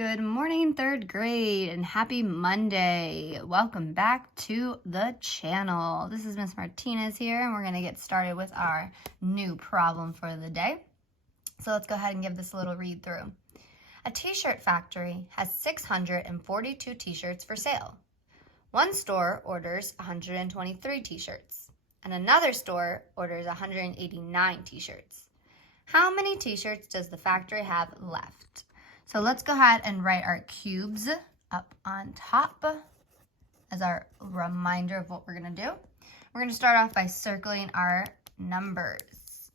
Good morning, third grade, and happy Monday. Welcome back to the channel. This is Miss Martinez here, and we're going to get started with our new problem for the day. So let's go ahead and give this a little read through. A t-shirt factory has 642 t-shirts for sale. One store orders 123 t-shirts, and another store orders 189 t-shirts. How many t-shirts does the factory have left? So let's go ahead and write our cubes up on top as our reminder of what we're going to do. We're going to start off by circling our numbers.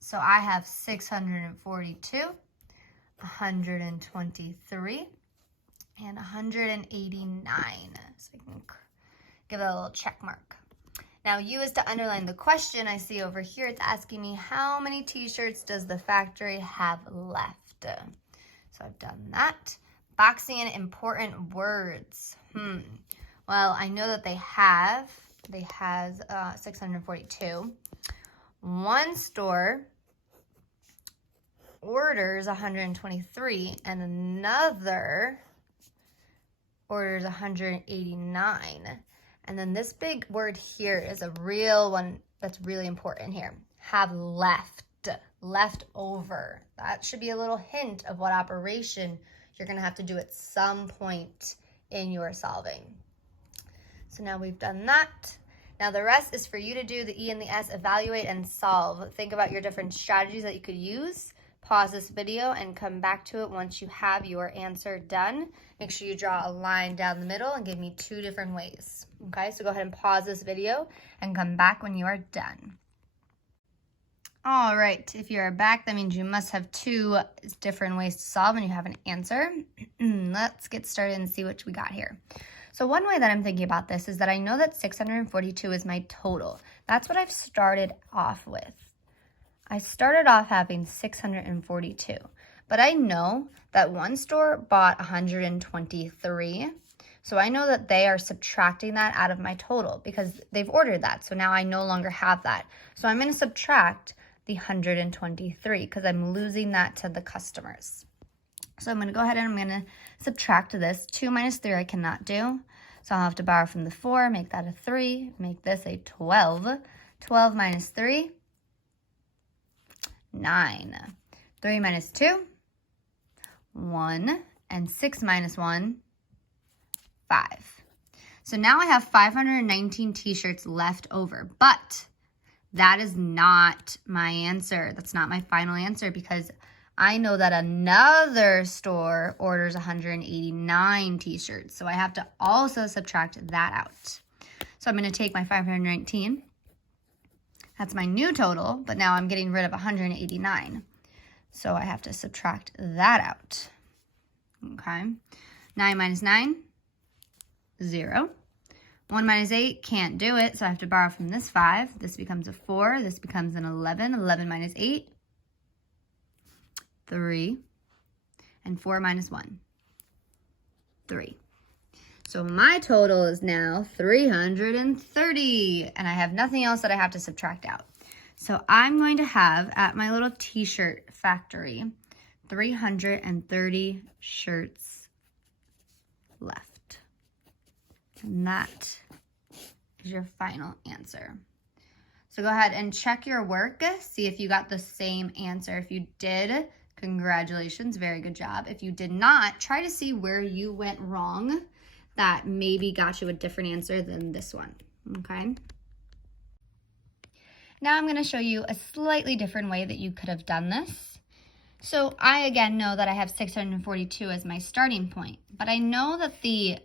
So I have 642, 123, and 189. So I can give it a little check mark. Now U is to underline the question I see over here. It's asking me how many t-shirts does the factory have left? So I've done that. Boxing in important words. Well, I know that they has 642. One store orders 123 and another orders 189. And then this big word here is a real one that's really important here. Have left over. That should be a little hint of what operation you're going to have to do at some point in your solving. So now we've done that. Now the rest is for you to do the E and the S, evaluate and solve. Think about your different strategies that you could use. Pause this video and come back to it once you have your answer done. Make sure you draw a line down the middle and give me two different ways. Okay, so go ahead and pause this video and come back when you are done. All right, if you are back, that means you must have two different ways to solve and you have an answer. Let's get started and see what we got here. So one way that I'm thinking about this is that I know that 642 is my total. That's what I've started off with. I started off having 642, but I know that one store bought 123. So I know that they are subtracting that out of my total because they've ordered that. So now I no longer have that. So I'm going to subtract the 123 because I'm losing that to the customers. So I'm going to go ahead and I'm going to subtract this. 2 minus 3 I cannot do. So I'll have to borrow from the 4, make that a 3, make this a 12. 12 minus 3, 9. 3 minus 2, 1. And 6 minus 1, 5. So now I have 519 t-shirts left over, but that is not my answer. That's not my final answer because I know that another store orders 189 t-shirts. So I have to also subtract that out. So I'm going to take my 519. That's my new total, but now I'm getting rid of 189. So I have to subtract that out. Okay. 9 minus 9, 0. 1 minus 8, can't do it, so I have to borrow from this 5. This becomes a 4. This becomes an 11. 11 minus 8, 3. And 4 minus 1, 3. So my total is now 330, and I have nothing else that I have to subtract out. So I'm going to have, at my little t-shirt factory, 330 shirts left. And that is your final answer. So go ahead and check your work. See if you got the same answer. If you did, congratulations. Very good job. If you did not, try to see where you went wrong that maybe got you a different answer than this one. Okay. Now I'm going to show you a slightly different way that you could have done this. So I, again, know that I have 642 as my starting point, but I know that the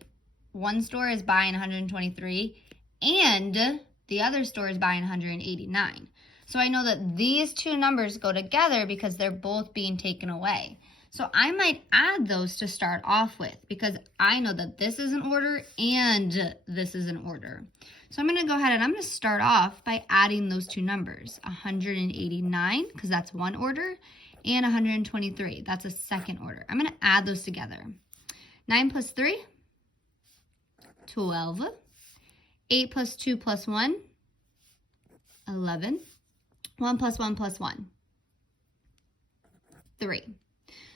one store is buying 123 and the other store is buying 189. So I know that these two numbers go together because they're both being taken away. So I might add those to start off with because I know that this is an order and this is an order. So I'm going to go ahead and I'm going to start off by adding those two numbers, 189 because that's one order and 123. That's a second order. I'm going to add those together. 9 plus 3. 12. 8 plus 2 plus 1, 11. 1 plus 1 plus 1, 3.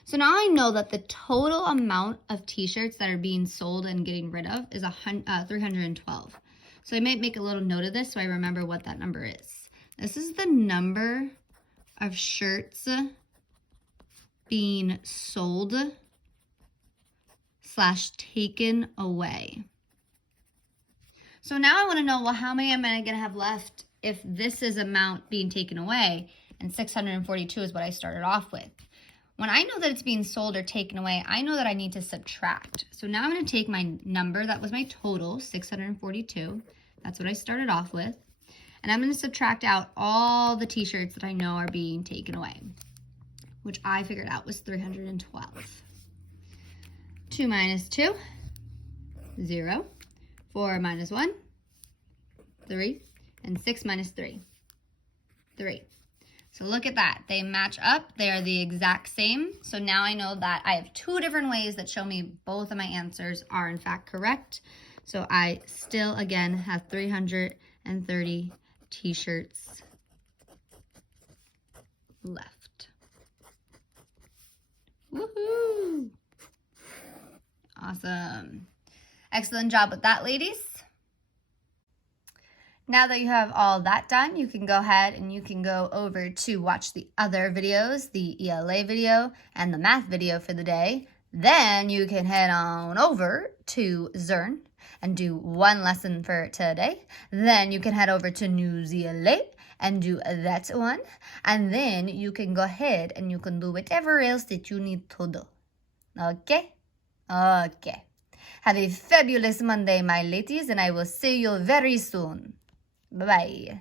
So now I know that the total amount of t-shirts that are being sold and getting rid of is 312. So I might make a little note of this so I remember what that number is. This is the number of shirts being sold / taken away. So now I want to know, well, how many am I going to have left if this is amount being taken away and 642 is what I started off with. When I know that it's being sold or taken away, I know that I need to subtract. So now I'm going to take my number, that was my total, 642. That's what I started off with. And I'm going to subtract out all the t-shirts that I know are being taken away, which I figured out was 312. 2 minus 2, 0. 4 minus 1, 3. And 6 minus 3, 3. So look at that. They match up. They are the exact same. So now I know that I have 2 different ways that show me both of my answers are in fact correct. So I still, again, have 330 t-shirts left. Woohoo! Awesome. Excellent job with that, ladies. Now that you have all that done, you can go ahead and you can go over to watch the other videos, the ELA video and the math video for the day. Then you can head on over to Zearn and do 1 lesson for today. Then you can head over to Newsela and do that one. And then you can go ahead and you can do whatever else that you need to do. Okay? Okay. Have a fabulous Monday, my ladies, and I will see you very soon. Bye-bye.